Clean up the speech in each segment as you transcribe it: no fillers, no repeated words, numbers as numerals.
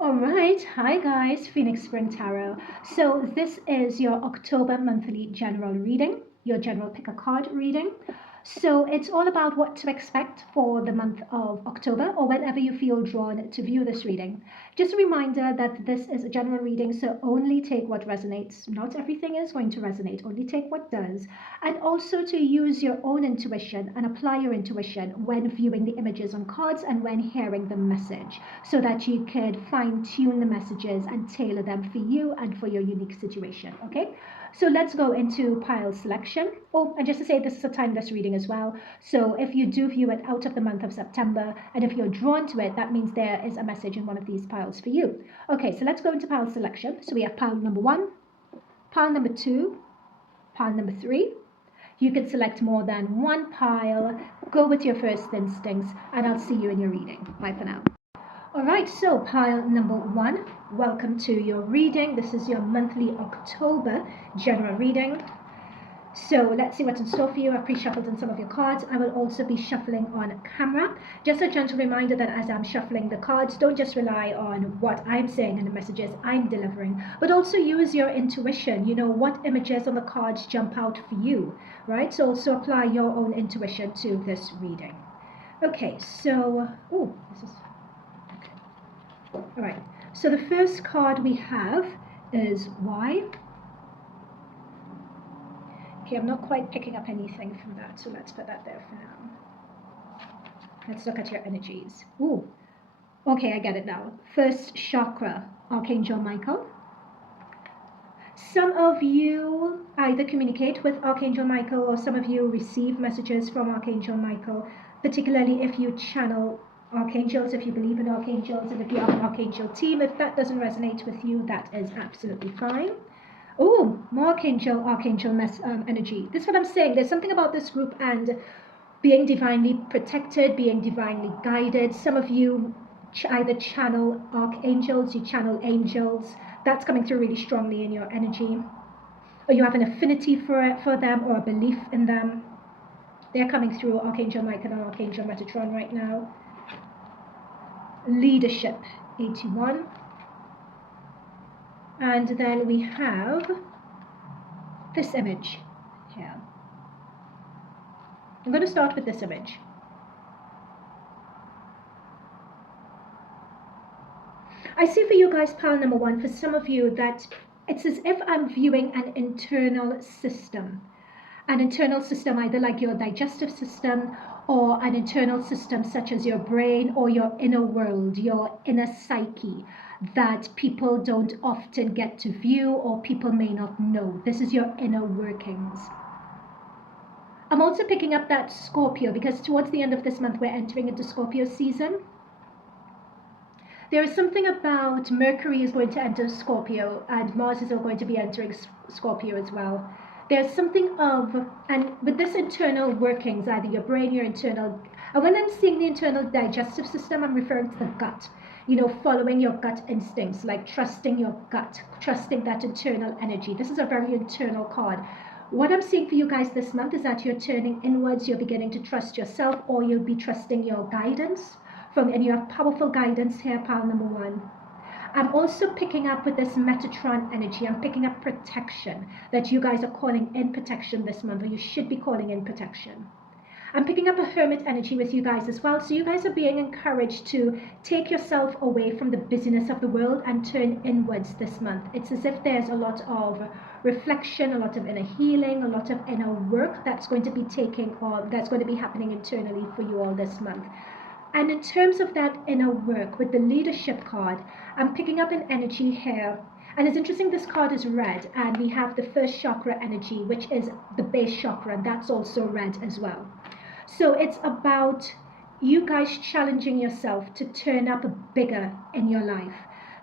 Alright, hi guys, Phoenix Spring Tarot. So, this is your October monthly general reading, your general pick a card reading. So, it's all about what to expect for the month of October or whenever you feel drawn to view this reading. Just a reminder that this is a general reading, so only take what resonates. Not everything is going to resonate, only take what does. And also to use your own intuition and apply your intuition when viewing the images on cards and when hearing the message, so that you could fine tune the messages and tailor them for you and for your unique situation. Okay, so let's go into pile selection. Oh, and just to say, this is a timeless reading as well. So if you do view it out of the month of September, and if you're drawn to it, that means there is a message in one of these piles for you. Okay, so let's go into pile selection. So we have pile number 1, pile number 2, pile number 3. You can select more than one pile, go with your first instincts, and I'll see you in your reading. Bye for now. Alright, so pile number 1, welcome to your reading. This is your monthly October general reading. So let's see what's in store for you. I've pre-shuffled in some of your cards. I will also be shuffling on camera. Just a gentle reminder that as I'm shuffling the cards, don't just rely on what I'm saying and the messages I'm delivering, but also use your intuition. You know, what images on the cards jump out for you, right? So also apply your own intuition to this reading. Okay, so, oh, this is, okay. All right, so the first card we have is Y. Okay, I'm not quite picking up anything from that, so let's put that there for now. Let's look at your energies. Ooh, okay, I get it now. First chakra, Archangel Michael. Some of you either communicate with Archangel Michael or some of you receive messages from Archangel Michael, particularly if you channel archangels, if you believe in archangels, and if you have an archangel team. If that doesn't resonate with you, that is absolutely fine. Oh, more archangel energy. This is what I'm saying. There's something about this group and being divinely protected, being divinely guided. Some of you either channel archangels, you channel angels. That's coming through really strongly in your energy. Or you have an affinity for them or a belief in them. They're coming through Archangel Michael and Archangel Metatron right now. Leadership, 81. And then we have this image here. I'm going to start with this image. I see for you guys, pile number 1, for some of you, that it's as if I'm viewing an internal system. An internal system either like your digestive system or an internal system such as your brain or your inner world, your inner psyche, that people don't often get to view or people may not know. This is your inner workings. I'm also picking up that Scorpio, because towards the end of this month we're entering into Scorpio season. There is something about Mercury is going to enter Scorpio and Mars is going to be entering Scorpio as well. There's something of, and with this internal workings, either your brain, your internal, and when I'm seeing the internal digestive system, I'm referring to the gut. You know, following your gut instincts, like trusting your gut, trusting that internal energy. This is a very internal card. What I'm seeing for you guys this month is that you're turning inwards, you're beginning to trust yourself, or you'll be trusting your guidance. And you have powerful guidance here, pile number 1. I'm also picking up with this Metatron energy. I'm picking up protection, that you guys are calling in protection this month, or you should be calling in protection. I'm picking up a Hermit energy with you guys as well. So you guys are being encouraged to take yourself away from the busyness of the world and turn inwards this month. It's as if there's a lot of reflection, a lot of inner healing, a lot of inner work that's going to be that's going to be happening internally for you all this month. And in terms of that inner work, with the leadership card, I'm picking up an energy here. And it's interesting, this card is red, and we have the first chakra energy, which is the base chakra, and that's also red as well. So it's about you guys challenging yourself to turn up bigger in your life.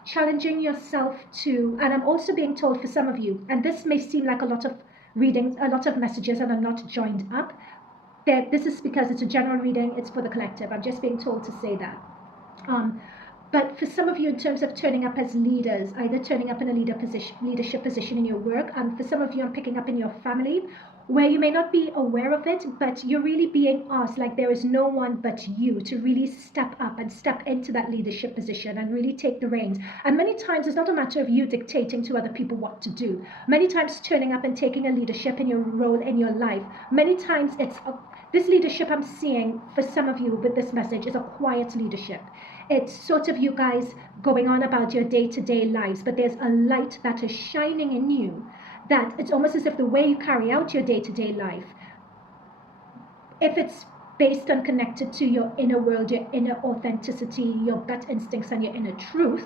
Challenging yourself to, and I'm also being told for some of you, and this may seem like a lot of readings, a lot of messages, and I'm not joined up. This is because it's a general reading, it's for the collective. I'm just being told to say that. But for some of you, in terms of turning up as leaders, either turning up in a leadership position in your work, and for some of you, I'm picking up in your family, where you may not be aware of it, but you're really being asked, like there is no one but you, to really step up and step into that leadership position and really take the reins. And many times it's not a matter of you dictating to other people what to do. Many times turning up and taking a leadership in your role in your life. Many times this leadership I'm seeing for some of you with this message is a quiet leadership. It's sort of you guys going on about your day-to-day lives, but there's a light that is shining in you, that it's almost as if the way you carry out your day-to-day life, if it's based and connected to your inner world, your inner authenticity, your gut instincts, and your inner truth,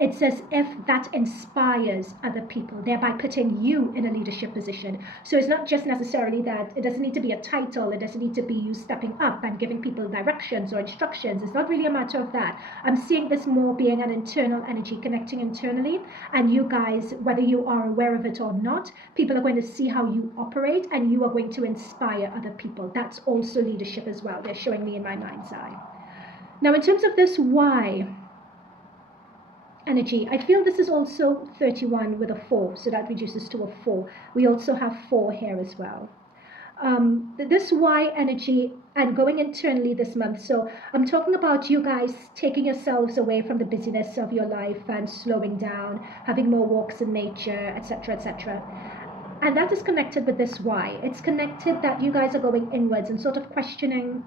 it's as if that inspires other people, thereby putting you in a leadership position. So it's not just necessarily that it doesn't need to be a title, it doesn't need to be you stepping up and giving people directions or instructions. It's not really a matter of that. I'm seeing this more being an internal energy, connecting internally, and you guys, whether you are aware of it or not, people are going to see how you operate and you are going to inspire other people. That's also leadership as well. They're showing me in my mind's eye. Now, in terms of this why energy, I feel this is also 31 with a 4, so that reduces to a 4. We also have 4 here as well. This why energy and going internally this month. So I'm talking about you guys taking yourselves away from the busyness of your life and slowing down, having more walks in nature, etc., etc. And that is connected with this why. It's connected that you guys are going inwards and sort of questioning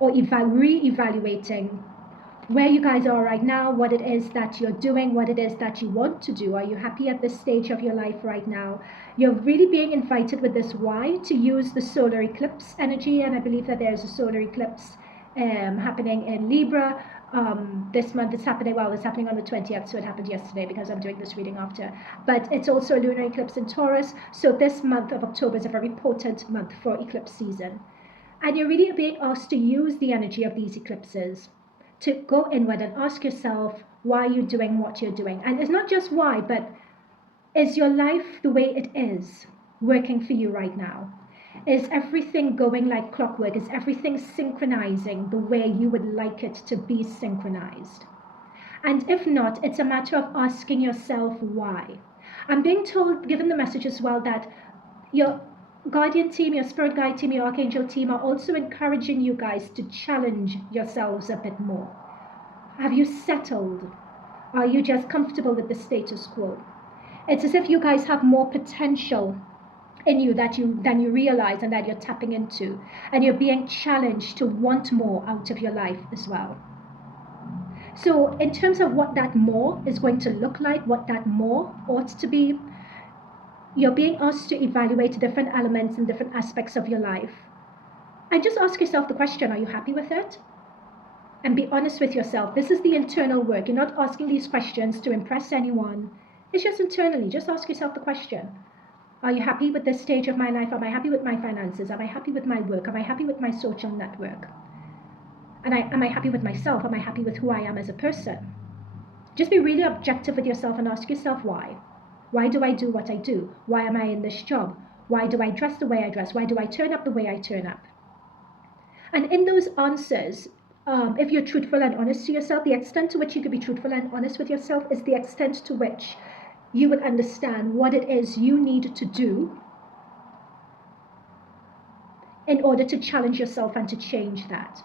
or re-evaluating where you guys are right now, what it is that you're doing, what it is that you want to do. Are you happy at this stage of your life right now? You're really being invited with this why to use the solar eclipse energy, and I believe that there's a solar eclipse happening in Libra. This month it's happening, well, it's happening on the 20th, so it happened yesterday because I'm doing this reading after. But it's also a lunar eclipse in Taurus, so this month of October is a very potent month for eclipse season. And you're really being asked to use the energy of these eclipses to go inward and ask yourself why you're doing what you're doing. And it's not just why, but is your life the way it is working for you right now? Is everything going like clockwork? Is everything synchronizing the way you would like it to be synchronized? And if not, it's a matter of asking yourself why. I'm being told, given the message as well, that your guardian team, your spirit guide team, your archangel team are also encouraging you guys to challenge yourselves a bit more. Have you settled? Are you just comfortable with the status quo? It's as if you guys have more potential in you than you realize and that you're tapping into, and you're being challenged to want more out of your life as well. So in terms of what that more is going to look like, what that more ought to be, you're being asked to evaluate different elements and different aspects of your life. And just ask yourself the question, are you happy with it? And be honest with yourself. This is the internal work. You're not asking these questions to impress anyone. It's just internally. Just ask yourself the question. Are you happy with this stage of my life? Am I happy with my finances? Am I happy with my work? Am I happy with my social network? And am I happy with myself? Am I happy with who I am as a person? Just be really objective with yourself and ask yourself why. Why do I do what I do? Why am I in this job? Why do I dress the way I dress? Why do I turn up the way I turn up? And in those answers, if you're truthful and honest to yourself, the extent to which you could be truthful and honest with yourself is the extent to which you would understand what it is you need to do in order to challenge yourself and to change that.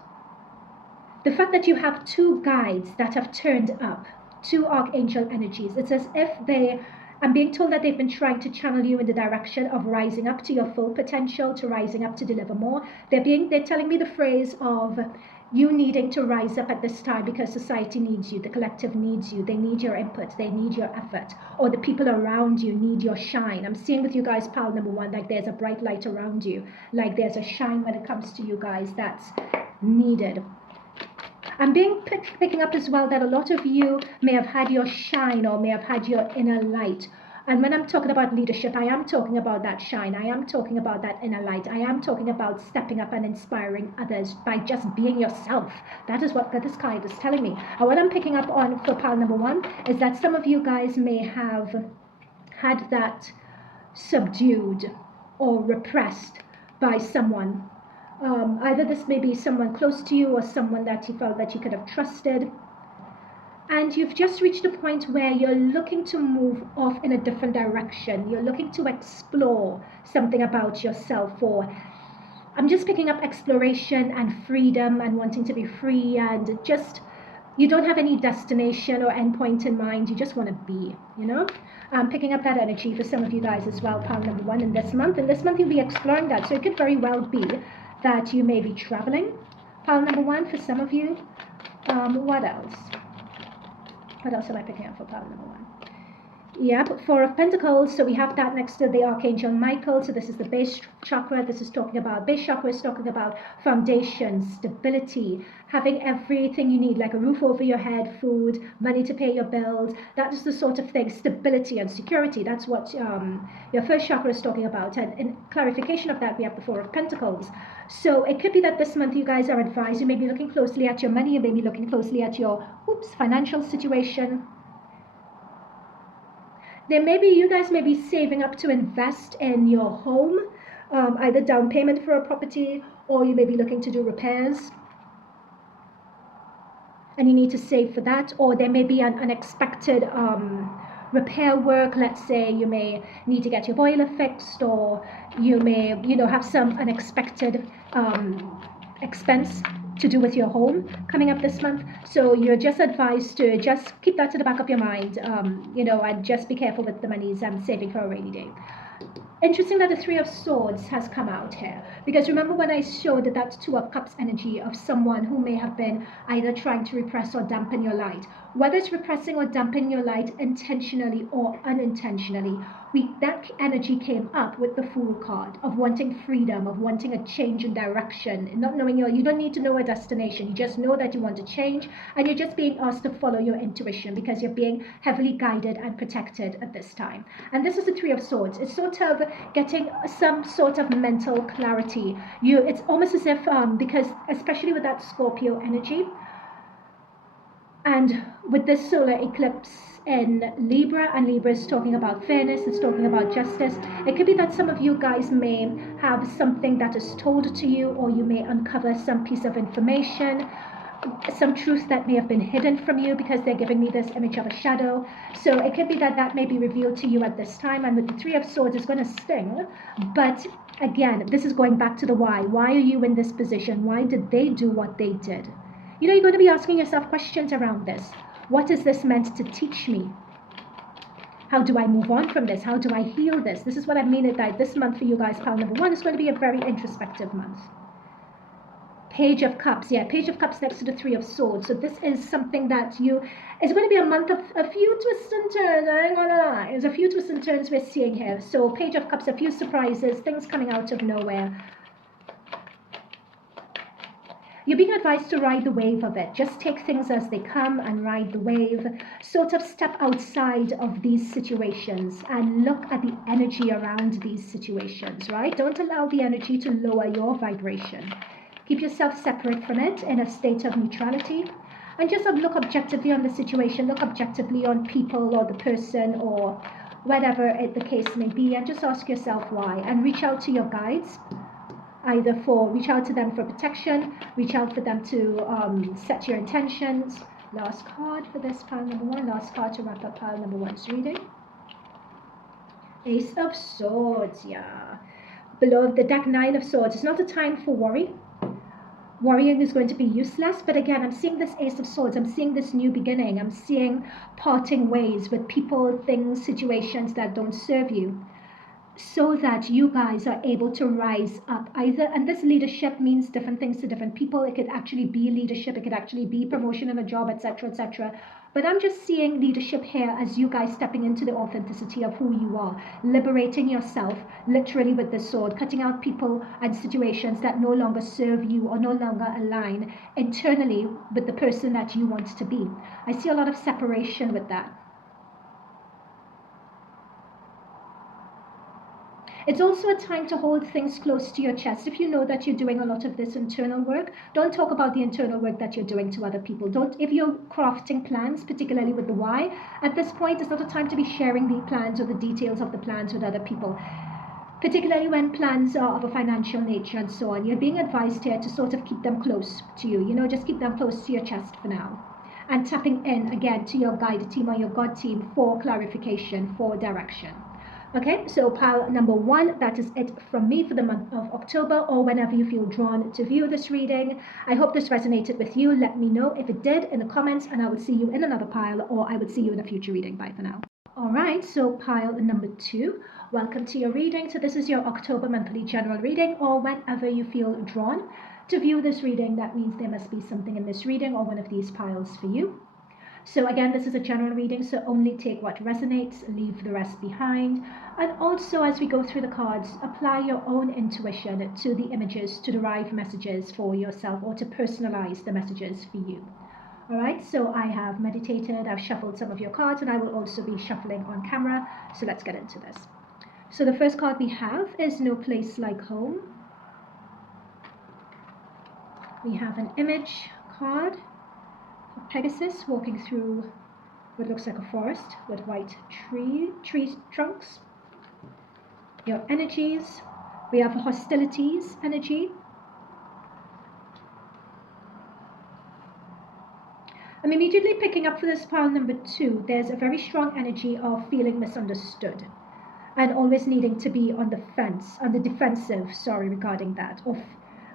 The fact that you have 2 guides that have turned up, 2 archangel energies, it's as if I'm being told that they've been trying to channel you in the direction of rising up to your full potential, to rising up to deliver more. They're telling me the phrase of you needing to rise up at this time because society needs you, the collective needs you, they need your input, they need your effort, or the people around you need your shine. I'm seeing with you guys, pile number 1, like there's a bright light around you, like there's a shine when it comes to you guys that's needed. I'm picking up as well that a lot of you may have had your shine or may have had your inner light. And when I'm talking about leadership, I am talking about that shine. I am talking about that inner light. I am talking about stepping up and inspiring others by just being yourself. That is what this card is telling me. And what I'm picking up on for pile number 1 is that some of you guys may have had that subdued or repressed by someone. Either this may be someone close to you or someone that you felt that you could have trusted. and you've just reached a point where you're looking to move off in a different direction. You're looking to explore something about yourself, or I'm just picking up exploration and freedom and wanting to be free, and just you don't have any destination or endpoint in mind. You just want to be, I'm picking up that energy for some of you guys as well, pile number 1 in this month. And this month you'll be exploring that. So it could very well be that you may be traveling, pile number 1 for some of you. What else? What else am I picking up for pile number 1? Yep, 4 of Pentacles. So we have that next to the Archangel Michael. So this is the base chakra. This is talking about, base chakra is talking about foundation, stability, having everything you need, like a roof over your head, food, money to pay your bills. That is the sort of thing, stability and security. That's what your first chakra is talking about. And in clarification of that, we have the 4 of Pentacles. So it could be that this month you guys are advised, you may be looking closely at your money, you may be looking closely at your financial situation. You guys may be saving up to invest in your home, either down payment for a property, or you may be looking to do repairs and you need to save for that, or there may be an unexpected repair work. Let's say you may need to get your boiler fixed, or you may have some unexpected expense to do with your home coming up this month. So you're just advised to just keep that to the back of your mind, and just be careful with the monies I'm saving for a rainy day. Interesting that the 3 of Swords has come out here, because remember when I showed that 2 of Cups energy of someone who may have been either trying to repress or dampen your light. Whether it's repressing or dampening your light intentionally or unintentionally, that energy came up with the Fool card of wanting freedom, of wanting a change in direction, not knowing you don't need to know a destination. You just know that you want to change, and you're just being asked to follow your intuition because you're being heavily guided and protected at this time. And this is the 3 of Swords. It's sort of getting some sort of mental clarity. It's almost as if because especially with that Scorpio energy, and with this solar eclipse in Libra, and Libra is talking about fairness, it's talking about justice. It could be that some of you guys may have something that is told to you, or you may uncover some piece of information, some truth that may have been hidden from you, because they're giving me this image of a shadow. So it could be that may be revealed to you at this time. And with the 3 of Swords, it's going to sting. But again, this is going back to the why. Why are you in this position? Why did they do what they did? You're going to be asking yourself questions around this. What is this meant to teach me? How do I move on from this? How do I heal this? This is what I mean that this month for you guys, pile number 1, is going to be a very introspective month. Page of Cups, Page of Cups next to the 3 of Swords. So this is something that it's going to be a month of a few twists and turns. I ain't gonna lie. There's a few twists and turns we're seeing here. So Page of Cups, a few surprises, things coming out of nowhere. You're being advised to ride the wave of it. Just take things as they come and ride the wave. Sort of step outside of these situations and look at the energy around these situations, right? Don't allow the energy to lower your vibration. Keep yourself separate from it in a state of neutrality. And just look objectively on the situation. Look objectively on people or the person or whatever the case may be. And just ask yourself why. And reach out to your guides. Reach out to them for protection, reach out for them to set your intentions. Last card for this pile number 1, last card to wrap up pile number 1's reading. Ace of Swords, Below the deck, 9 of Swords. It's not a time for worry. Worrying is going to be useless, but again, I'm seeing this Ace of Swords. I'm seeing this new beginning. I'm seeing parting ways with people, things, situations that don't serve you, so that you guys are able to rise up either. And this leadership means different things to different people. It could actually be leadership, it could actually be promotion in a job, etc., etc. But I'm just seeing leadership here as you guys stepping into the authenticity of who you are, liberating yourself literally with the sword, cutting out people and situations that no longer serve you or no longer align internally with the person that you want to be. I see a lot of separation with that. It's also a time to hold things close to your chest. If you know that you're doing a lot of this internal work, don't talk about the internal work that you're doing to other people. If you're crafting plans, particularly with the why, at this point, it's not a time to be sharing the plans or the details of the plans with other people, particularly when plans are of a financial nature and so on. You're being advised here to sort of keep them close to you. Just keep them close to your chest for now. and tapping in again to your guide team or your God team for clarification, for direction. Okay, so pile number 1, that is it from me for the month of October, or whenever you feel drawn to view this reading. I hope this resonated with you. Let me know if it did in the comments, and I will see you in another pile, or I would see you in a future reading. Bye for now. All right, so pile number 2, welcome to your reading. So this is your October monthly general reading, or whenever you feel drawn to view this reading, that means there must be something in this reading or one of these piles for you. So again, this is a general reading, so only take what resonates, leave the rest behind. And also, as we go through the cards, apply your own intuition to the images to derive messages for yourself, or to personalize the messages for you. All right, so I have meditated, I've shuffled some of your cards, and I will also be shuffling on camera. So let's get into this. So the first card we have is No Place Like Home. We have an image card. Pegasus walking through what looks like a forest with white tree trunks. Your energies. We have hostilities energy. I'm immediately picking up for this pile number 2. There's a very strong energy of feeling misunderstood and always needing to be on the defensive, regarding that. Of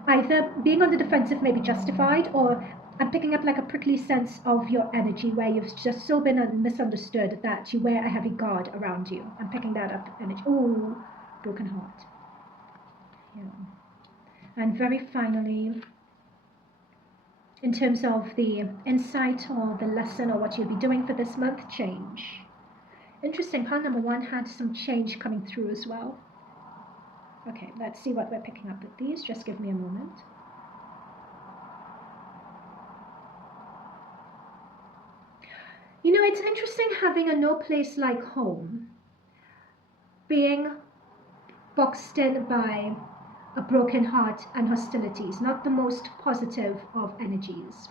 either being on the defensive may be justified, or I'm picking up like a prickly sense of your energy where you've just so been misunderstood that you wear a heavy guard around you. I'm picking that up energy. Oh, broken heart. Yeah. And very finally, in terms of the insight or the lesson or what you'll be doing for this month, change. Interesting, pile number 1 had some change coming through as well. Okay, let's see what we're picking up with these. Just give me a moment. You know, it's interesting having a no place like home being boxed in by a broken heart and hostilities, not the most positive of energies.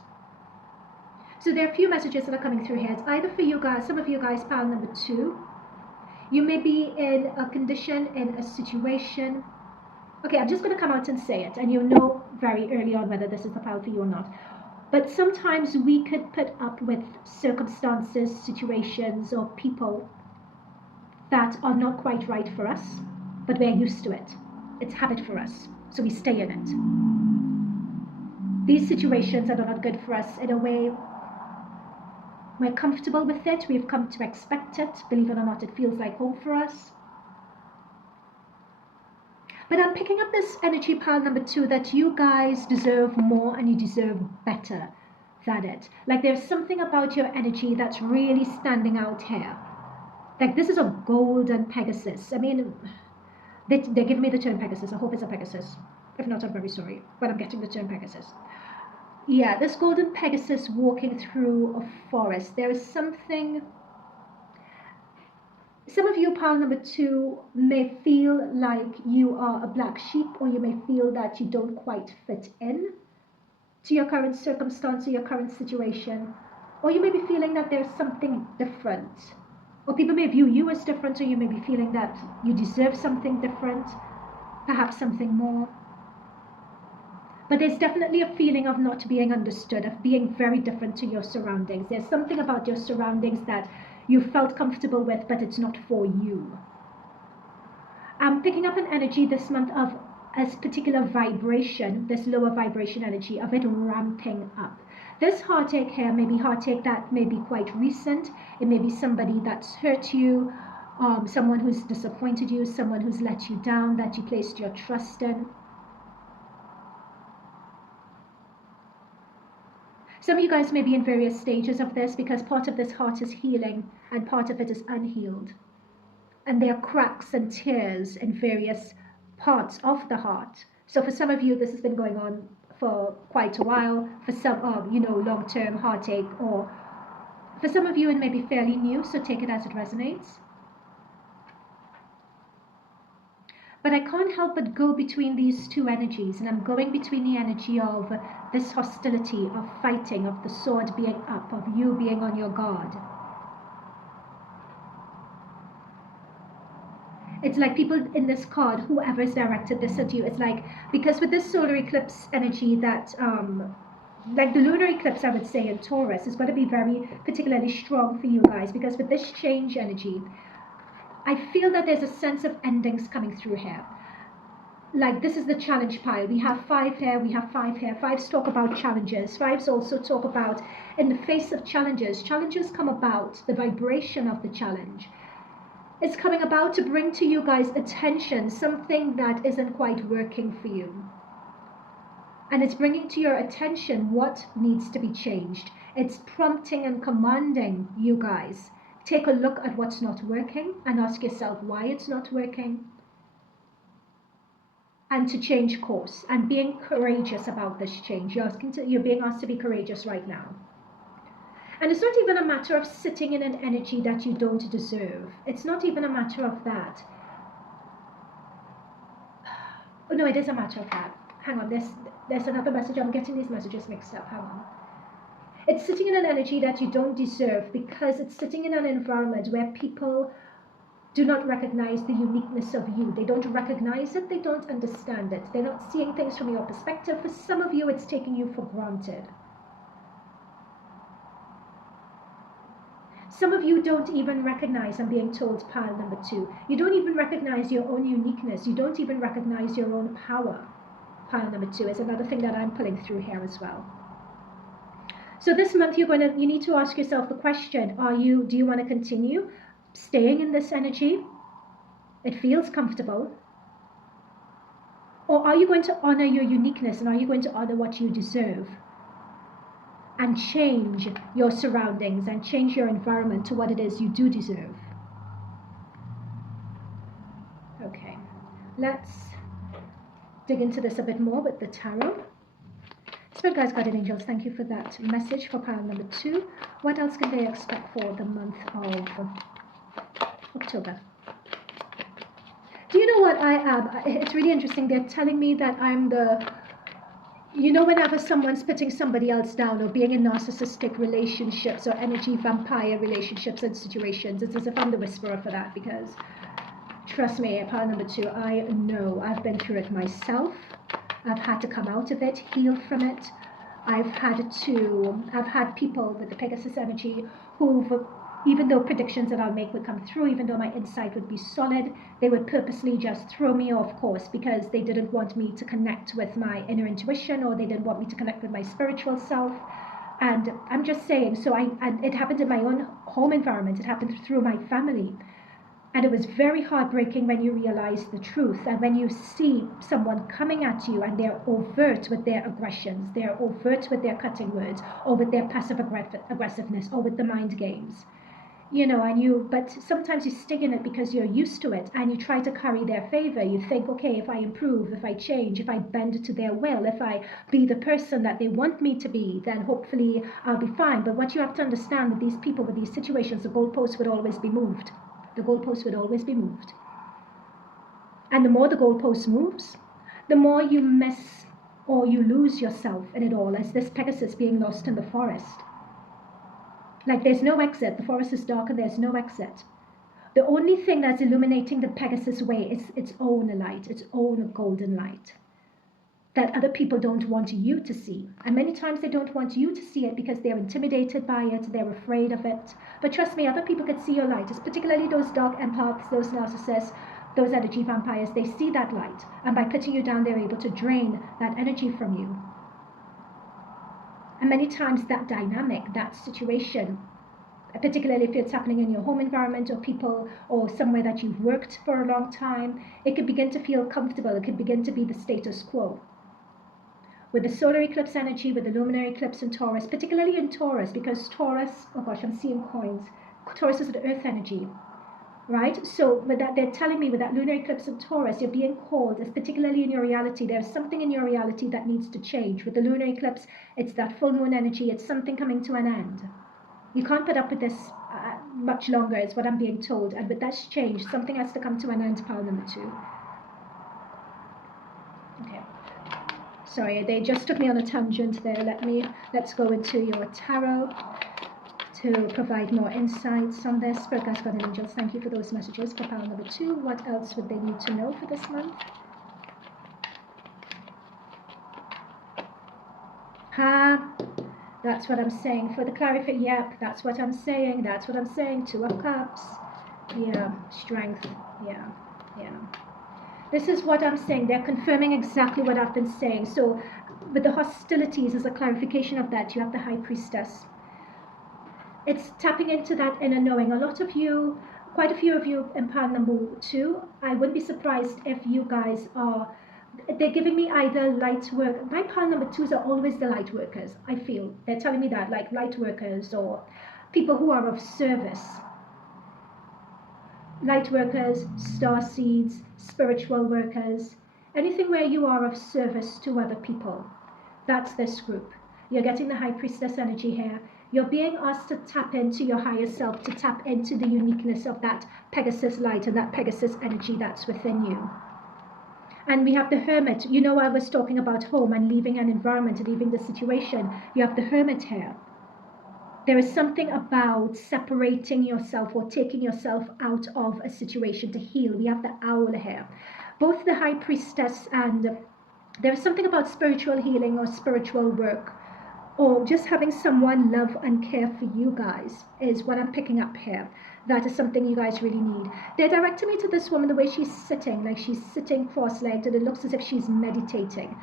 So there are a few messages that are coming through here. It's either for you guys, some of you guys, pile number 2, you may be in a condition, in a situation. Okay, I'm just going to come out and say it, and you'll know very early on whether this is the pile for you or not. But sometimes we could put up with circumstances, situations, or people that are not quite right for us, but we're used to it. It's habit for us, so we stay in it. These situations that are not good for us, in a way, we're comfortable with it, we've come to expect it. Believe it or not, it feels like home for us. But I'm picking up this energy pile number 2 that you guys deserve more and you deserve better than it. Like there's something about your energy that's really standing out here. Like this is a golden Pegasus. I mean, they give me the term Pegasus. I hope it's a Pegasus. If not, I'm very sorry, but I'm getting the term Pegasus. Yeah, this golden Pegasus walking through a forest. There is something. Some of you, pile number 2, may feel like you are a black sheep, or you may feel that you don't quite fit in to your current circumstance or your current situation, or you may be feeling that there's something different, or people may view you as different, or you may be feeling that you deserve something different, perhaps something more. But there's definitely a feeling of not being understood, of being very different to your surroundings. There's something about your surroundings that you felt comfortable with, but it's not for you. I'm picking up an energy this month of a particular vibration, this lower vibration energy of it ramping up. This heartache here may be heartache that may be quite recent. It may be somebody that's hurt you, someone who's disappointed you, someone who's let you down, that you placed your trust in. Some of you guys may be in various stages of this, because part of this heart is healing and part of it is unhealed. And there are cracks and tears in various parts of the heart. So for some of you, this has been going on for quite a while. For some, long-term heartache, or for some of you, it may be fairly new, so take it as it resonates. But I can't help but go between these two energies, and I'm going between the energy of this hostility, of fighting, of the sword being up, of you being on your guard. It's like people in this card, whoever's directed this at you, it's like, because with this solar eclipse energy that like the lunar eclipse, I would say, in Taurus is going to be very particularly strong for you guys, because with this change energy, I feel that there's a sense of endings coming through here. Like, this is the challenge pile. We have 5 here, we have 5 here. 5s talk about challenges. 5s also talk about, in the face of challenges, challenges come about, the vibration of the challenge. It's coming about to bring to you guys attention something that isn't quite working for you. And it's bringing to your attention what needs to be changed. It's prompting and commanding you guys. Take a look at what's not working and ask yourself why it's not working. And to change course and being courageous about this change. You're being asked to be courageous right now. And it's not even a matter of sitting in an energy that you don't deserve. It's not even a matter of that. Oh, no, it is a matter of that. Hang on, there's another message. I'm getting these messages mixed up. Hang on. It's sitting in an energy that you don't deserve, because it's sitting in an environment where people do not recognize the uniqueness of you. They don't recognize it. They don't understand it. They're not seeing things from your perspective. For some of you, it's taking you for granted. Some of you don't even recognize, I'm being told, pile number 2. You don't even recognize your own uniqueness. You don't even recognize your own power. Pile number 2 is another thing that I'm pulling through here as well. So this month you need to ask yourself the question, do you want to continue staying in this energy? It feels comfortable. Or are you going to honor your uniqueness, and are you going to honor what you deserve? And change your surroundings and change your environment to what it is you do deserve. Okay, let's dig into this a bit more with the tarot. Spirit guides, guardian angels, thank you for that message for pile number 2. What else can they expect for the month of October? Do you know what I am? It's really interesting. They're telling me that I'm the... You know, whenever someone's putting somebody else down or being in narcissistic relationships or energy vampire relationships and situations, it's as if I'm the whisperer for that, because trust me, pile number 2, I know I've been through it myself. I've had to come out of it, heal from it. I've had people with the Pegasus energy who've, even though predictions that I'll make would come through, even though my insight would be solid, they would purposely just throw me off course because they didn't want me to connect with my inner intuition, or they didn't want me to connect with my spiritual self. And I'm just saying, it happened in my own home environment. It happened through my family. And it was very heartbreaking when you realize the truth, and when you see someone coming at you and they're overt with their aggressions, they're overt with their cutting words, or with their passive aggressiveness, or with the mind games. You know, but sometimes you stay in it because you're used to it, and you try to curry their favor. You think, okay, if I improve, if I change, if I bend to their will, if I be the person that they want me to be, then hopefully I'll be fine. But what you have to understand with these people, with these situations, the goalposts would always be moved. The goalposts would always be moved. And the more the goalpost moves, the more you miss or you lose yourself in it all, as this Pegasus being lost in the forest. Like, there's no exit. The forest is dark and there's no exit. The only thing that's illuminating the Pegasus way is its own light, its own golden light, that other people don't want you to see. And many times they don't want you to see it because they're intimidated by it, they're afraid of it. But trust me, other people could see your light. It's particularly those dark empaths, those narcissists, those energy vampires. They see that light, and by putting you down, they're able to drain that energy from you. And many times that dynamic, that situation, particularly if it's happening in your home environment, or people, or somewhere that you've worked for a long time, it could begin to feel comfortable. It could begin to be the status quo. With the solar eclipse energy, with the luminary eclipse in Taurus, particularly in Taurus, because Taurus, oh gosh, I'm seeing coins. Taurus is the earth energy, right? So with that, they're telling me with that lunar eclipse in Taurus, you're being called, particularly in your reality, there's something in your reality that needs to change. With the lunar eclipse, it's that full moon energy. It's something coming to an end. You can't put up with this much longer, is what I'm being told. And with that change, something has to come to an end, pile number 2. Okay. Sorry, they just took me on a tangent there. Let's go into your tarot to provide more insights on this. Spirit guides, guardian angels, thank you for those messages for pile number 2. What else would they need to know for this month? That's what I'm saying. For the clarification, yep, that's what I'm saying. That's what I'm saying. Two of Cups. Yeah, strength. Yeah, yeah. This is what I'm saying. They're confirming exactly what I've been saying. So with the hostilities, as a clarification of that, you have the High Priestess. It's tapping into that inner knowing. A lot of you, quite a few of you in pile number 2, I wouldn't be surprised if you guys are, they're giving me either light work. My pile number 2s are always the light workers, I feel. They're telling me that, like light workers or people who are of service. Light workers, star seeds, spiritual workers, anything where you are of service to other people. That's this group. You're getting the High Priestess energy here. You're being asked to tap into your higher self, to tap into the uniqueness of that Pegasus light and that Pegasus energy that's within you. And we have the Hermit. You know, I was talking about home and leaving an environment and leaving the situation. You have the Hermit here. There is something about separating yourself or taking yourself out of a situation to heal. We have the Owl here. Both the High Priestess and there is something about spiritual healing or spiritual work or just having someone love and care for you guys is what I'm picking up here. That is something you guys really need. They're directing me to this woman, the way she's sitting, like she's sitting cross-legged, and it looks as if she's meditating.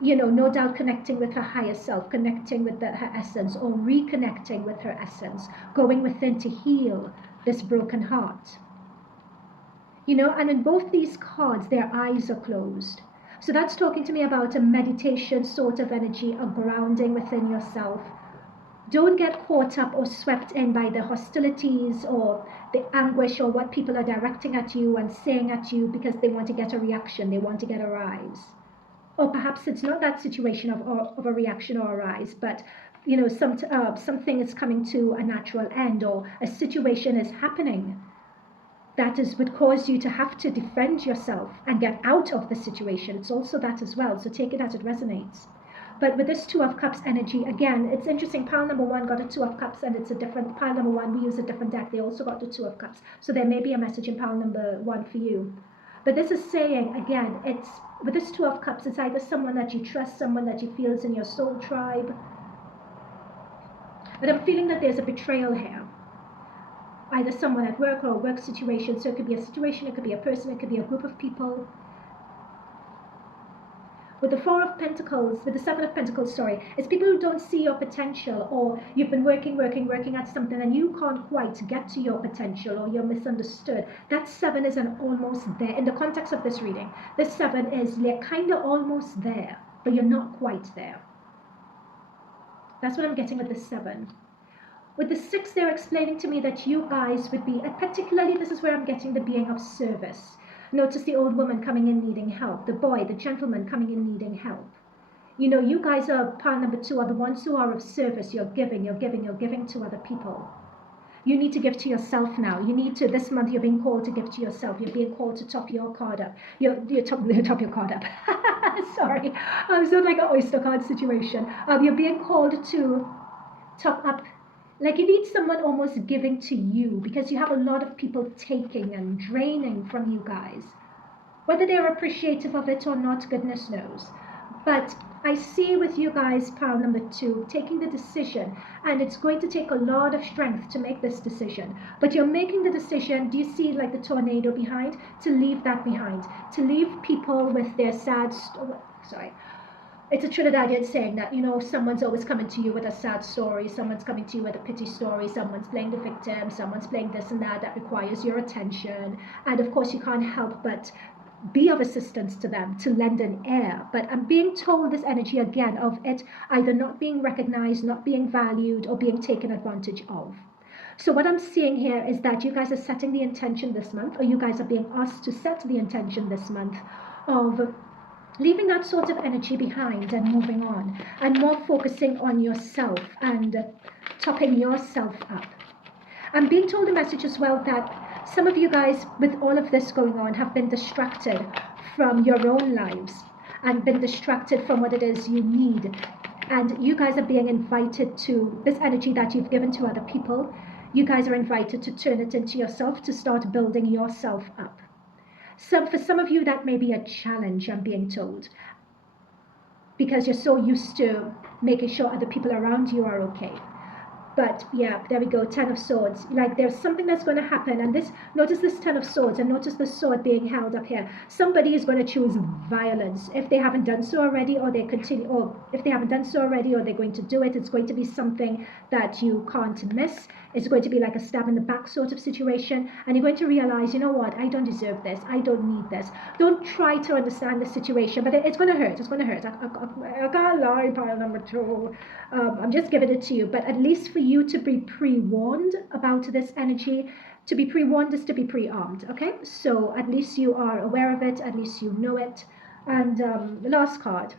You know, no doubt connecting with her higher self, connecting with her essence, or reconnecting with her essence, going within to heal this broken heart. You know, and in both these cards, their eyes are closed. So that's talking to me about a meditation sort of energy, a grounding within yourself. Don't get caught up or swept in by the hostilities or the anguish or what people are directing at you and saying at you because they want to get a reaction, they want to get a rise. Or perhaps it's not that situation of a reaction or a rise, but you know, something is coming to a natural end or a situation is happening that would cause you to have to defend yourself and get out of the situation. It's also that as well, so take it as it resonates. But with this Two of Cups energy, again, it's interesting. Pile number 1 got a Two of Cups, and it's a different pile number 1. We use a different deck. They also got the Two of Cups. So there may be a message in pile number 1 for you. But this is saying, again, it's with this Two of Cups, it's either someone that you trust, someone that you feel is in your soul tribe. But I'm feeling that there's a betrayal here. Either someone at work or a work situation. So it could be a situation, it could be a person, it could be a group of people. With the Four of Pentacles, with the Seven of Pentacles, sorry, it's people who don't see your potential, or you've been working at something and you can't quite get to your potential, or you're misunderstood. That 7 is an almost there. In the context of this reading, this 7 is you're kind of almost there, but you're not quite there. That's what I'm getting with the 7. With the 6, they're explaining to me that you guys would be, particularly this is where I'm getting the being of service. Notice the old woman coming in needing help, the boy, the gentleman coming in needing help. You know, you guys are, pile number 2, are the ones who are of service. You're giving to other people. You need to give to yourself now. You need to, this month you're being called to give to yourself. You're being called to top your card up. You're top your card up. Sorry, I'm so like an oyster card situation. You're being called to top up. Like you need someone almost giving to you because you have a lot of people taking and draining from you guys. Whether they're appreciative of it or not, goodness knows. But I see with you guys, pile number 2, taking the decision, and it's going to take a lot of strength to make this decision. But you're making the decision, do you see like the tornado behind? To leave that behind. To leave people with their sad, it's a Trinidadian saying that, you know, someone's always coming to you with a sad story, someone's coming to you with a pity story, someone's playing the victim, someone's playing this and that requires your attention. And of course you can't help but be of assistance to them, to lend an ear. But I'm being told this energy again of it either not being recognized, not being valued, or being taken advantage of. So what I'm seeing here is that you guys are setting the intention this month, or you guys are being asked to set the intention this month of leaving that sort of energy behind and moving on, and more focusing on yourself and topping yourself up. I'm being told a message as well that some of you guys, with all of this going on, have been distracted from your own lives and been distracted from what it is you need. And you guys are being invited to this energy that you've given to other people. You guys are invited to turn it into yourself, to start building yourself up. So for some of you, that may be a challenge, I'm being told. because you're so used to making sure other people around you are okay. But yeah, there we go, Ten of Swords. Like there's something that's going to happen, and this, notice this Ten of Swords, and notice the sword being held up here. Somebody is going to choose violence if they haven't done so already, or they continue, or if they haven't done so already, or they're going to do it. It's going to be something that you can't miss. It's going to be like a stab in the back sort of situation, and you're going to realize, you know what, I don't deserve this, I don't need this. Don't try to understand the situation, but it's going to hurt. It's going to hurt. I can't lie, pile number 2. I'm just giving it to you, but at least for you to be pre-warned about this energy. To be pre-warned is to be pre-armed, okay? So at least you are aware of it, at least you know it. And the last card.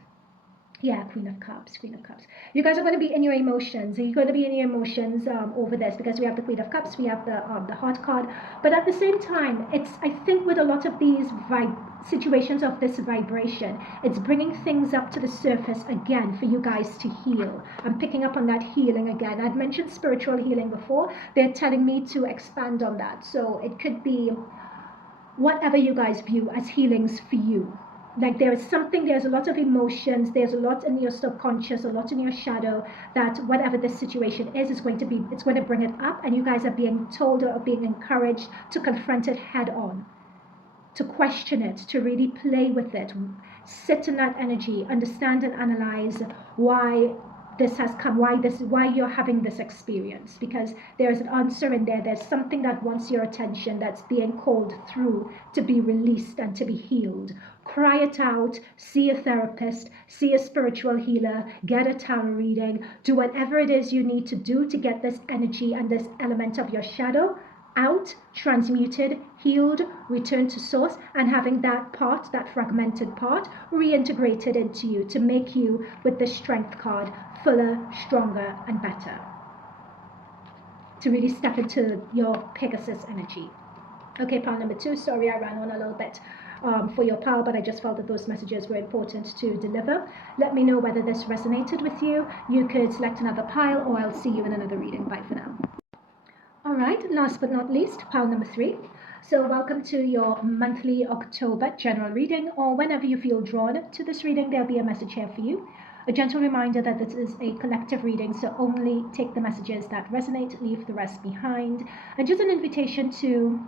Yeah, Queen of Cups, Queen of Cups. You guys are going to be in your emotions. You're going to be in your emotions over this, because we have the Queen of Cups, we have the Heart card. But at the same time, it's, I think with a lot of these situations of this vibration, it's bringing things up to the surface again for you guys to heal. I'm picking up on that healing again. I'd mentioned spiritual healing before. They're telling me to expand on that. So it could be whatever you guys view as healings for you. Like there's a lot of emotions, there's a lot in your subconscious, a lot in your shadow, that whatever this situation is going to be, it's going to bring it up, and you guys are being told or being encouraged to confront it head on, to question it, to really play with it, sit in that energy, understand and analyze why this has come, why you're having this experience, because there's an answer in there. There's something that wants your attention, that's being called through to be released and to be healed. Cry it out, see a therapist, see a spiritual healer, get a tarot reading, do whatever it is you need to do to get this energy and this element of your shadow out, transmuted, healed, returned to source, and having that part, that fragmented part, reintegrated into you to make you, with the Strength card, fuller, stronger, and better. To really step into your Pegasus energy. Okay, pile number 2. Sorry, I ran on a little bit for your pile, but I just felt that those messages were important to deliver. Let me know whether this resonated with you. You could select another pile, or I'll see you in another reading. Bye for now. All right, last but not least, pile number 3. So welcome to your monthly October general reading, or whenever you feel drawn to this reading, there'll be a message here for you. A gentle reminder that this is a collective reading, so only take the messages that resonate, leave the rest behind. And just an invitation to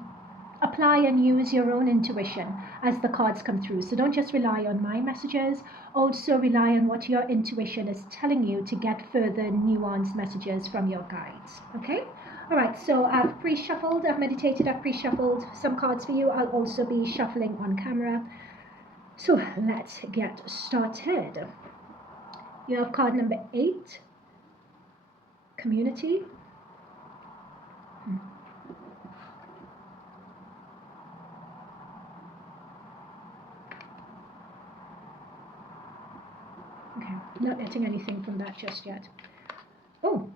apply and use your own intuition as the cards come through. So don't just rely on my messages, also rely on what your intuition is telling you to get further nuanced messages from your guides, okay? All right, so I've pre-shuffled, I've meditated, I've pre-shuffled some cards for you. I'll also be shuffling on camera. So let's get started. You have card number 8, Community. Okay, not getting anything from that just yet. Oh,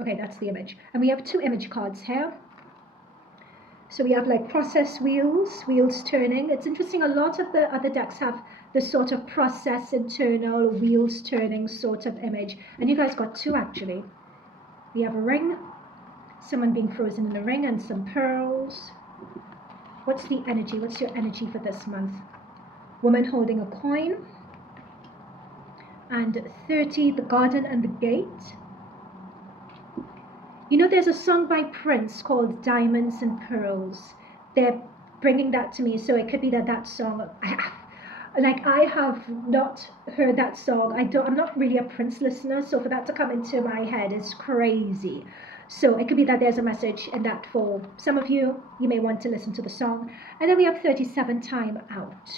okay, that's the image. And we have 2 image cards here. So we have like process wheels turning. It's interesting, a lot of the other decks have this sort of process, internal, wheels turning sort of image. And you guys got 2 actually. We have a ring, someone being frozen in a ring, and some pearls. What's the energy? What's your energy for this month? Woman holding a coin. And 30, the garden and the gate. You know, there's a song by Prince called Diamonds and Pearls. They're bringing that to me, so it could be that song. I have not heard that song. I'm not really a Prince listener, so for that to come into my head is crazy. So it could be that there's a message in that for some of you. You may want to listen to the song. And then we have 37, time out.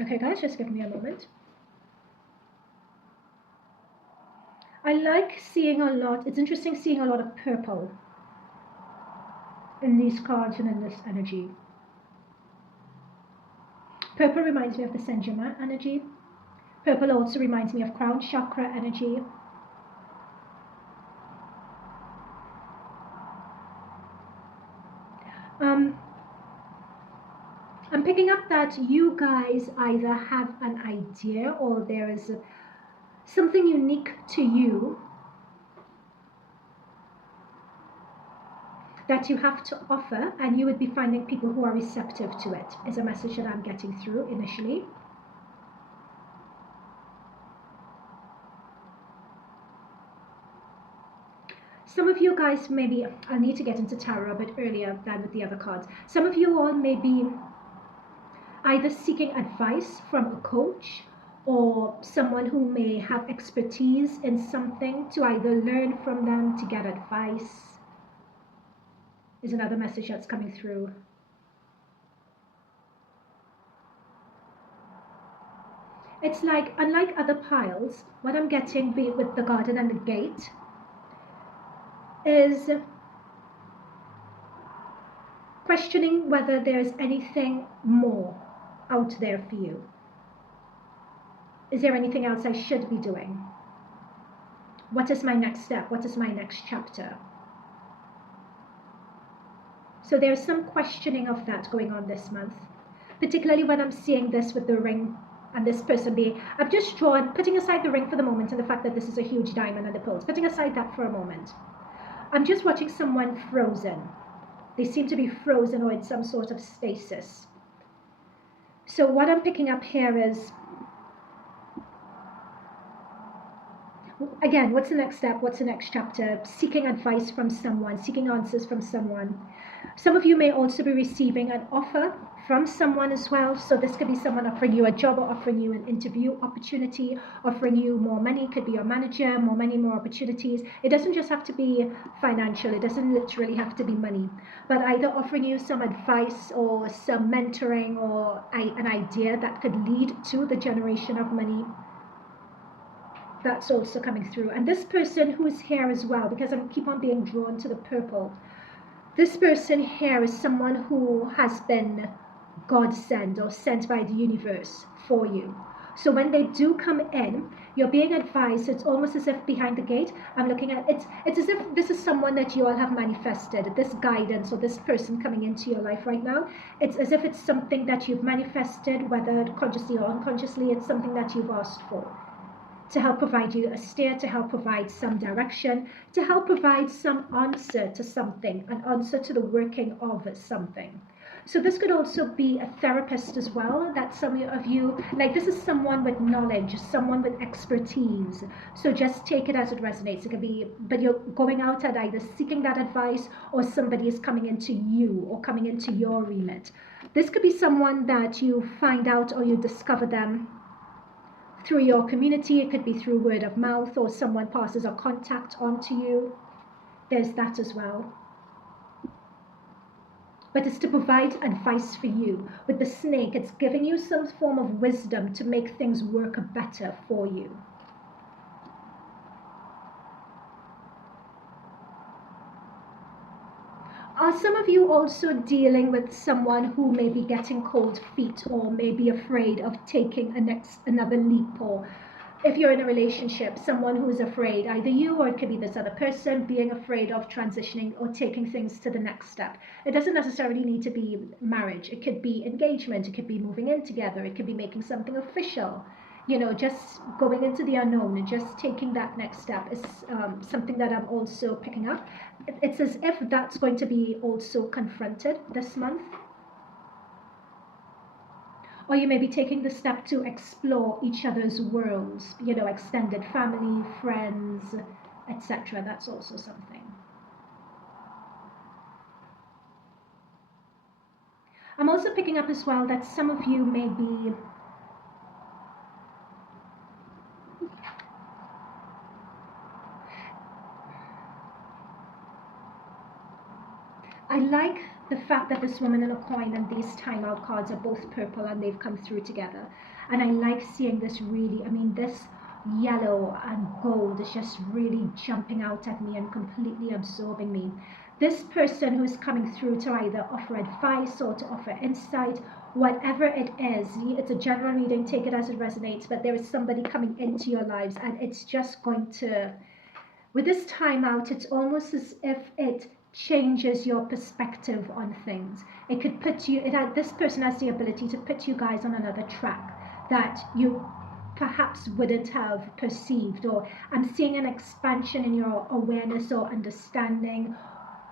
Okay, guys, just give me a moment. I like seeing a lot, it's interesting seeing a lot of purple in these cards and in this energy. Purple reminds me of the Senjuma energy. Purple also reminds me of crown chakra energy. I'm picking up that you guys either have an idea, or there is something unique to you that you have to offer, and you would be finding people who are receptive to it, is a message that I'm getting through initially. Some of you guys, maybe I'll need to get into tarot a bit earlier than with the other cards. Some of you all may be either seeking advice from a coach or someone who may have expertise in something, to either learn from them, to get advice, is another message that's coming through. It's like, unlike other piles, what I'm getting with the garden and the gate is questioning whether there's anything more out there for you. Is there anything else I should be doing? What is my next step? What is my next chapter? So there's some questioning of that going on this month, particularly when I'm seeing this with the ring and this person being, I've just drawn, putting aside the ring for the moment and the fact that this is a huge diamond and the pearls, putting aside that for a moment, I'm just watching someone frozen. They seem to be frozen or in some sort of stasis. So what I'm picking up here is, again, what's the next step? What's the next chapter? Seeking advice from someone, seeking answers from someone. Some of you may also be receiving an offer from someone as well. So this could be someone offering you a job or offering you an interview opportunity, offering you more money. It could be your manager, more money, more opportunities. It doesn't just have to be financial. It doesn't literally have to be money, but either offering you some advice or some mentoring or an idea that could lead to the generation of money. That's also coming through. And this person who is here as well, because I keep on being drawn to the purple, this person here is someone who has been God sent or sent by the universe for you. So when they do come in, you're being advised. It's almost as if behind the gate, I'm looking at it's as if this is someone that you all have manifested, this guidance or this person coming into your life right now. It's as if it's something that you've manifested, whether consciously or unconsciously. It's something that you've asked for, to help provide you a steer, to help provide some direction, to help provide some answer to something, an answer to the working of something. So this could also be a therapist as well, that some of you, like this is someone with knowledge, someone with expertise. So just take it as it resonates. It could be, but you're going out and either seeking that advice or somebody is coming into you or coming into your remit. This could be someone that you find out or you discover them through your community. It could be through word of mouth or someone passes a contact on to you. There's that as well. But it's to provide advice for you. With the snake, it's giving you some form of wisdom to make things work better for you. Are some of you also dealing with someone who may be getting cold feet or may be afraid of taking another leap? Or if you're in a relationship, someone who is afraid, either you or it could be this other person, being afraid of transitioning or taking things to the next step. It doesn't necessarily need to be marriage. It could be engagement. It could be moving in together. It could be making something official. You know, just going into the unknown and just taking that next step is something that I'm also picking up. It's as if that's going to be also confronted this month. Or you may be taking the step to explore each other's worlds, you know, extended family, friends, etc. That's also something. I'm also picking up as well that some of you may be I like the fact that this woman and a coin and these timeout cards are both purple and they've come through together. And I like seeing this really, I mean, this yellow and gold is just really jumping out at me and completely absorbing me. This person who's coming through to either offer advice or to offer insight, whatever it is, it's a general reading, take it as it resonates, but there is somebody coming into your lives and it's just going to, with this timeout, it's almost as if it changes your perspective on things. It could put you, this person has the ability to put you guys on another track that you perhaps wouldn't have perceived, or I'm seeing an expansion in your awareness or understanding,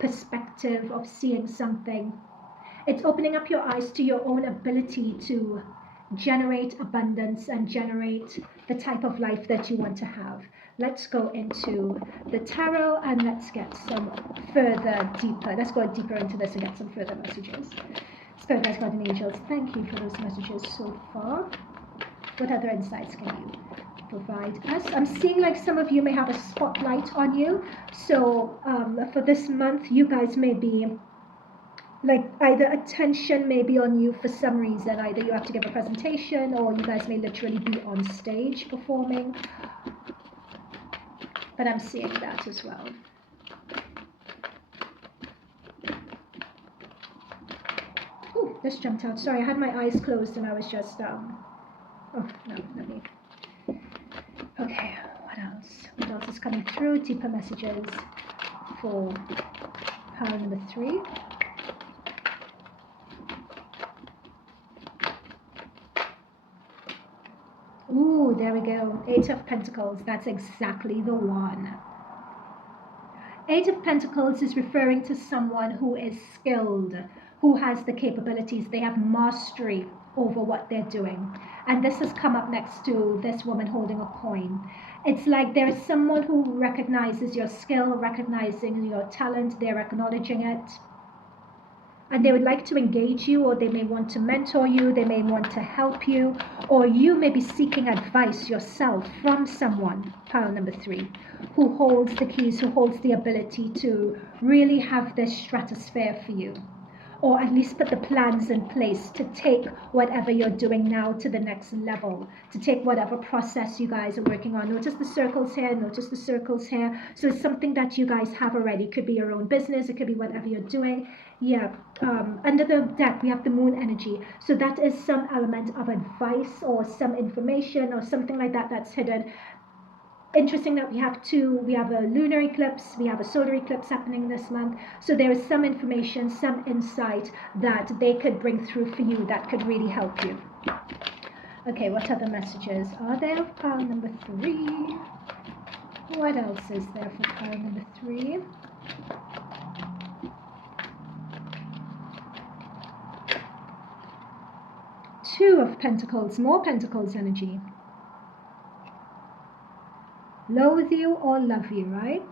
perspective of seeing something. It's opening up your eyes to your own ability to generate abundance and generate the type of life that you want to have. Let's go into the tarot and let's get some further deeper. Let's go deeper into this and get some further messages. Spirit guides, guardian angels, thank you for those messages so far. What other insights can you provide us? I'm seeing like some of you may have a spotlight on you. So for this month, you guys may be like either attention may be on you for some reason. Either you have to give a presentation or you guys may literally be on stage performing. But I'm seeing that as well. Oh, this jumped out. Sorry, I had my eyes closed and I was just oh no, let me. Okay, what else? What else is coming through? Deeper messages for pile number 3. Ooh, there we go. 8 of Pentacles. That's exactly the one. 8 of Pentacles is referring to someone who is skilled, who has the capabilities. They have mastery over what they're doing. And this has come up next to this woman holding a coin. It's like there is someone who recognizes your skill, recognizing your talent, they're acknowledging it. And they would like to engage you, or they may want to mentor you, they may want to help you, or you may be seeking advice yourself from someone, pile number 3, who holds the keys, who holds the ability to really have this stratosphere for you, or at least put the plans in place to take whatever you're doing now to the next level, to take whatever process you guys are working on. Notice the circles here, notice the circles here. So it's something that you guys have already. It could be your own business, it could be whatever you're doing. Yeah, under the deck we have the moon energy. So that is some element of advice or some information or something like that that's hidden. Interesting that we have a lunar eclipse, we have a solar eclipse happening this month. So there is some information, some insight that they could bring through for you that could really help you. Okay, what other messages are there for pile number 3? What else is there for pile number 3? Two of Pentacles, more Pentacles energy. Loathe you or love you, right?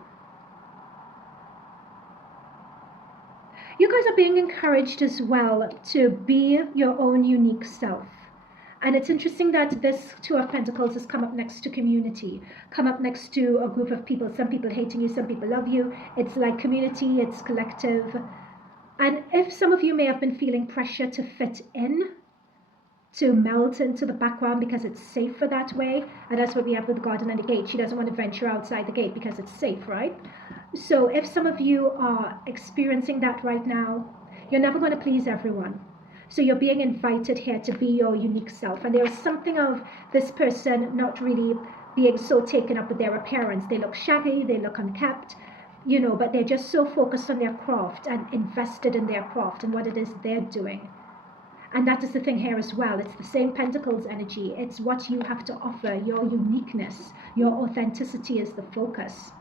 You guys are being encouraged as well to be your own unique self. And it's interesting that this 2 of Pentacles has come up next to community, come up next to a group of people. Some people hating you, some people love you. It's like community, it's collective. And if some of you may have been feeling pressure to fit in, to melt into the background because it's safer that way, and that's what we have with the garden and the gate. She doesn't want to venture outside the gate because it's safe, right? So if some of you are experiencing that right now, you're never going to please everyone. So you're being invited here to be your unique self. And there is something of this person not really being so taken up with their appearance. They look shaggy, they look unkempt, you know, but they're just so focused on their craft and invested in their craft and what it is they're doing. And that is the thing here as well. It's the same Pentacles energy. It's what you have to offer. Your uniqueness, your authenticity is the focus.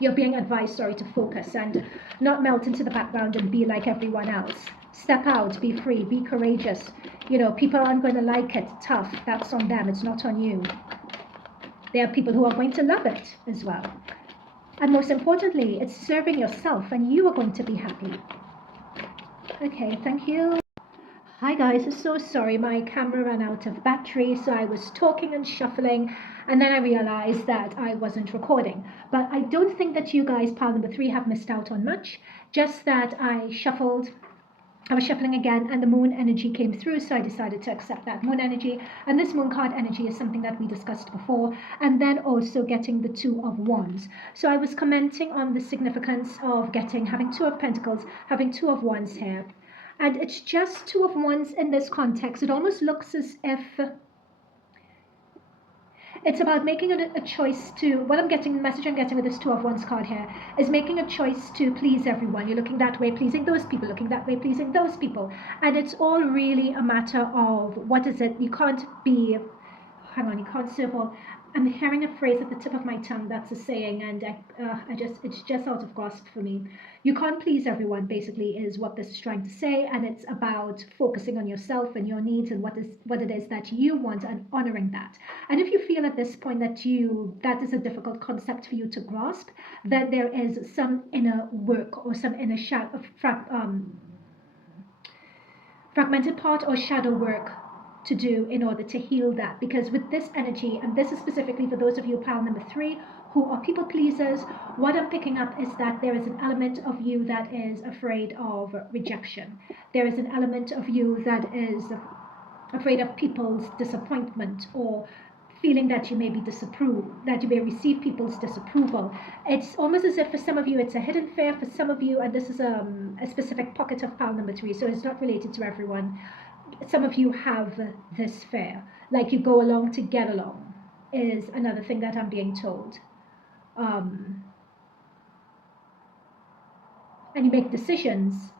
You're being advised, to focus and not melt into the background and be like everyone else. Step out, be free, be courageous. You know, people aren't going to like it. Tough. That's on them. It's not on you. There are people who are going to love it as well. And most importantly, it's serving yourself and you are going to be happy. Okay, thank you. Hi guys, I'm so sorry, my camera ran out of battery, so I was talking and shuffling, and then I realized that I wasn't recording. But I don't think that you guys, pile number 3, have missed out on much, just that I was shuffling again, and the moon energy came through, so I decided to accept that moon energy. And this moon card energy is something that we discussed before, and then also getting the 2 of Wands. So I was commenting on the significance of having 2 of Pentacles, having 2 of Wands here. And it's just 2 of Wands in this context. It almost looks as if it's about making a choice to, the message I'm getting with this 2 of Wands card here, is making a choice to please everyone. You're looking that way, pleasing those people, looking that way, pleasing those people. And it's all really a matter of, what is it? You can't be hang on, you can't serve all. I'm hearing a phrase at the tip of my tongue that's a saying, and it's just out of grasp for me. You can't please everyone, basically, is what this is trying to say, and it's about focusing on yourself and your needs and what it is that you want and honoring that. And if you feel at this point that is a difficult concept for you to grasp, then there is some inner work or some inner fragmented part or shadow work to do in order to heal that. Because with this energy, and this is specifically for those of you, pile number 3, who are people pleasers, what I'm picking up is that there is an element of you that is afraid of rejection. There is an element of you that is afraid of people's disappointment, or feeling that you may be disapproved, that you may receive people's disapproval. It's almost as if for some of you it's a hidden fear, for some of you, and this is a specific pocket of pile number 3, so it's not related to everyone. Some of you have this fear, like you go along to get along, is another thing that I'm being told. And you make decisions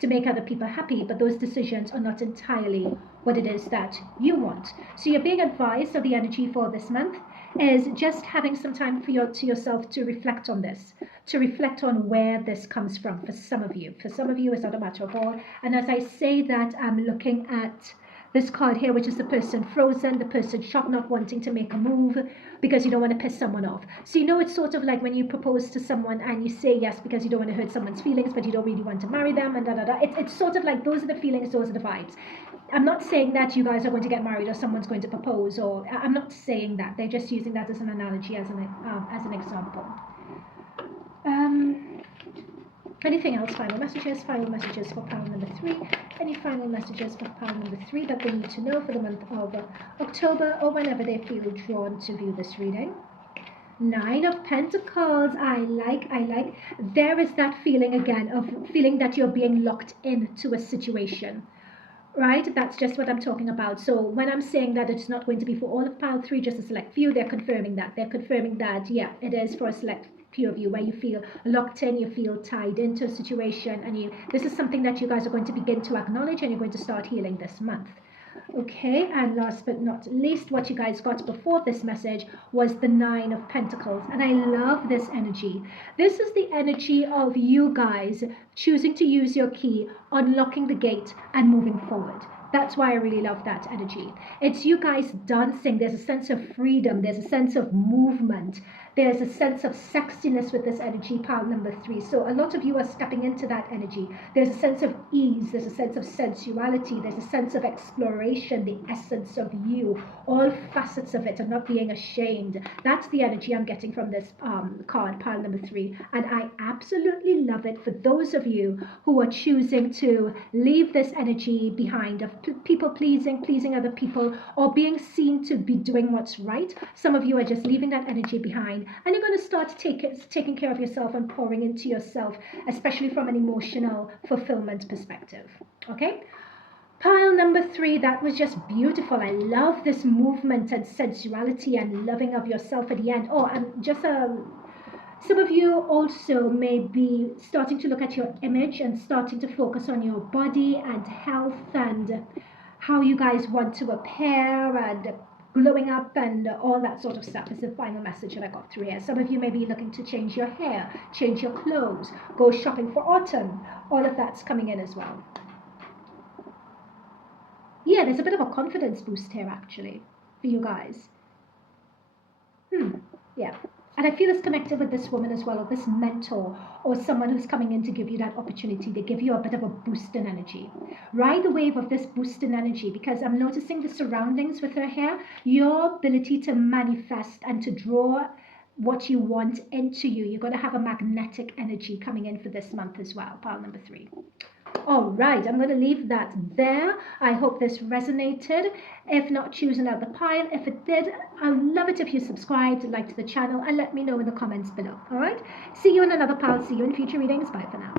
to make other people happy, but those decisions are not entirely what it is that you want. So you're being advised of the energy for this month is just having some time to yourself to reflect on this, to reflect on where this comes from for some of you. For some of you, it's not a matter of all. And as I say that, I'm looking at this card here, which is the person frozen, the person shocked, not wanting to make a move because you don't want to piss someone off. So you know, it's sort of like when you propose to someone and you say yes because you don't want to hurt someone's feelings, but you don't really want to marry them, and It's sort of like those are the feelings, those are the vibes. I'm not saying that you guys are going to get married or someone's going to propose, or I'm not saying that. They're just using that as an analogy, as an example. Anything else? Final messages for pile number 3. Any final messages for pile number 3 that they need to know for the month of October, or whenever they feel drawn to view this reading? 9 of Pentacles. I like. There is that feeling again of feeling that you're being locked into a situation. Right? That's just what I'm talking about. So when I'm saying that it's not going to be for all of pile 3, just a select few, they're confirming that. They're confirming that, yeah, it is for a select few of you where you feel locked in, you feel tied into a situation, and this is something that you guys are going to begin to acknowledge, and you're going to start healing this month. Okay, and last but not least, what you guys got before this message was the 9 of Pentacles, and I love this energy. This is the energy of you guys choosing to use your key, unlocking the gate, and moving forward. That's why I really love that energy. It's you guys dancing. There's a sense of freedom. There's a sense of movement. There's a sense of sexiness with this energy, pile number 3. So a lot of you are stepping into that energy. There's a sense of ease. There's a sense of sensuality. There's a sense of exploration, the essence of you, all facets of it, and not being ashamed. That's the energy I'm getting from this card, pile number 3. And I absolutely love it for those of you who are choosing to leave this energy behind of people pleasing other people, or being seen to be doing what's right. Some of you are just leaving that energy behind, and you're going to start taking care of yourself and pouring into yourself, especially from an emotional fulfillment perspective. Okay, pile number 3, that was just beautiful. I love this movement and sensuality and loving of yourself at the end. Oh, and just some of you also may be starting to look at your image and starting to focus on your body and health and how you guys want to appear and glowing up and all that sort of stuff is the final message that I got through here. Some of you may be looking to change your hair, change your clothes, go shopping for autumn. All of that's coming in as well. Yeah, there's a bit of a confidence boost here actually for you guys. Yeah. And I feel it's connected with this woman as well, or this mentor, or someone who's coming in to give you that opportunity. They give you a bit of a boost in energy. Ride the wave of this boost in energy, because I'm noticing the surroundings with her here. Your ability to manifest and to draw what you want into you. You're going to have a magnetic energy coming in for this month as well, pile number 3. All right, I'm going to leave that there. I hope this resonated. If not, choose another pile. If it did, I'd love it if you subscribed, liked the channel, and let me know in the comments below. All right, see you in another pile. See you in future readings. Bye for now.